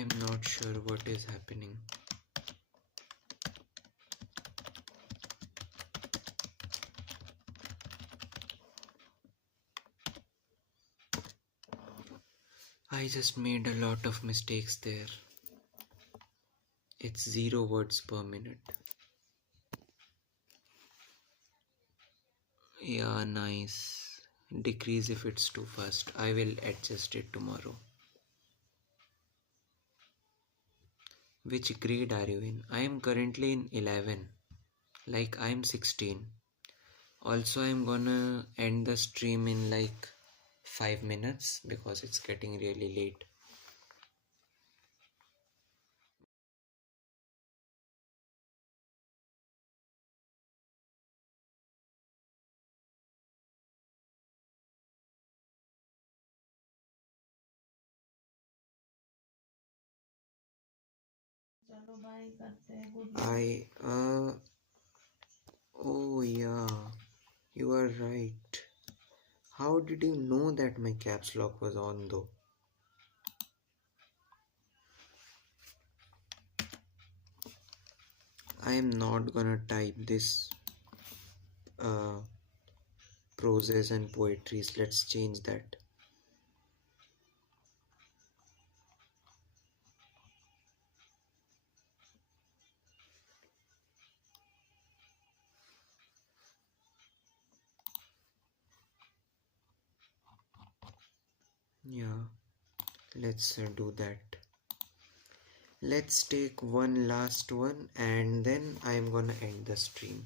I'm not sure what is happening. I just made a lot of mistakes there. It's 0 words per minute. Yeah, nice. Decrease if it's too fast. I will adjust it tomorrow. Which grade are you in? I am currently in 11. Like I'm 16. Also, I'm gonna end the stream in like 5 minutes because it's getting really late. I, oh yeah, you are right. How did you know that my caps lock was on though? I am not gonna type this uh, proses and poetries. Let's change that. Yeah, let's do that. Let's take one last one and then I'm gonna end the stream.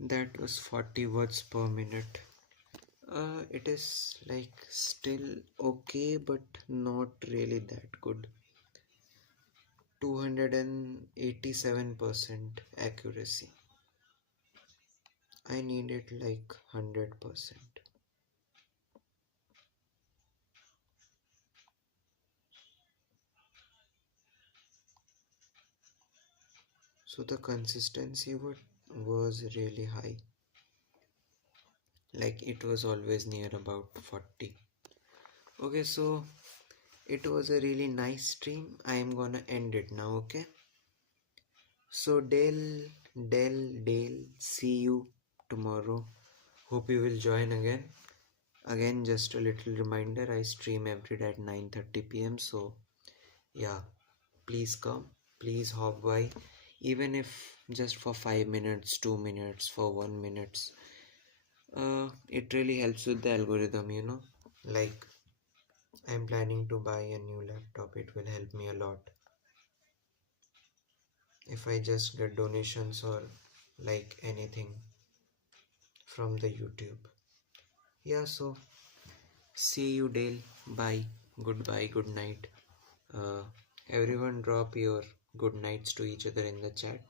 That was 40 words per minute. It is like still okay, but not really that good. 287% accuracy. I need it like 100%. So the consistency was really high. Like it was always near about 40. Okay, so it was a really nice stream. I am gonna end it now, okay? So Dale, see you tomorrow. Hope you will join again. Again, just a little reminder, I stream every day at 9:30 p.m. So yeah, please come, please hop by, even if just for 5 minutes, 2 minutes, for 1 minute. It really helps with the algorithm, Like I'm planning to buy a new laptop. It will help me a lot if I just get donations or like anything from the YouTube. Yeah, so see you, Dale. Bye. Goodbye. Good night. Uh, Everyone drop your good nights to each other in the chat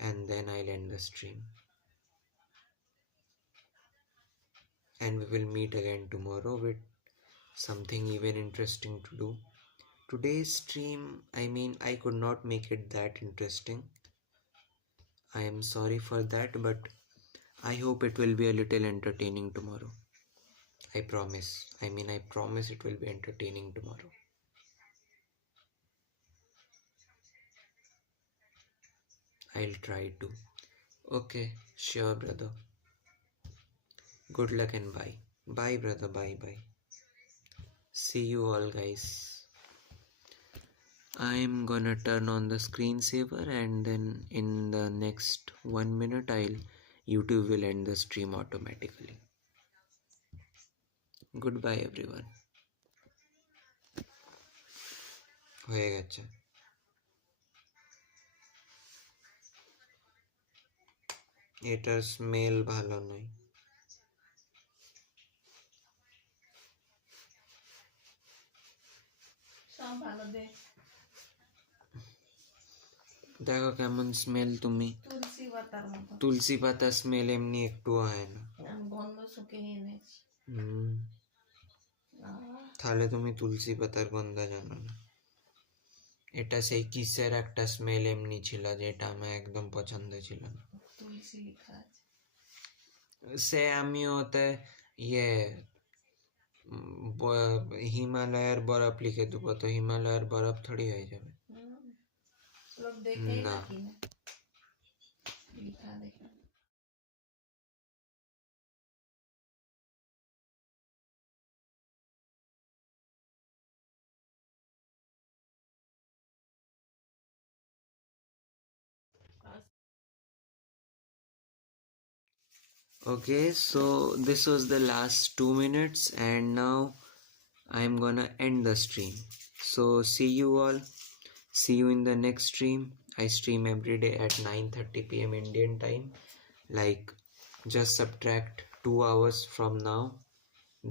and then I'll end the stream. And we will meet again tomorrow with something even interesting to do. Today's stream, I could not make it that interesting. I am sorry for that, but I hope it will be a little entertaining tomorrow. I promise. I promise it will be entertaining tomorrow. I'll try to. Okay, sure, brother. Good luck and bye. Bye, brother. Bye, bye. See you all, guys. I'm gonna turn on the screensaver, and then in the next 1 minute YouTube will end the stream automatically. Goodbye everyone. হয়ে গেছে। এটার smell ভালো নয়। দেখো কেমন smell তুমি। তুলসী পাতা smell এমনি একটু হয় না। গন্ধ শুকিয়ে এনেছি। তাহলে তুমি তুলসী পাতার গন্ধ জানো না। এটা সেই কিসের একটা স্মেল এমনি ছিল যেটা আমার একদম পছন্দ ছিল না। তুলসী লেখা আছে। সে আমি ওতে ইয়ে হিমালয়ের বরফ লিখে দেবো, তো হিমালয়ের বরফ থোড়ি হয়ে যাবে। না। Okay, so this was the last 2 minutes, and now I'm gonna end the stream. So see you all. See you in the next stream. I stream every day at 9:30 p.m. Indian time. Like, just subtract 2 hours from now.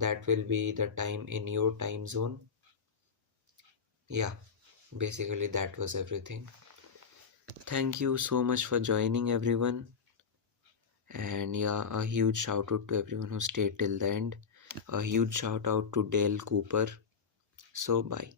That will be the time in your time zone. Yeah, basically that was everything. Thank you so much for joining, everyone. And yeah, a huge shout out to everyone who stayed till the end. A huge shout out to Dale Cooper. So bye.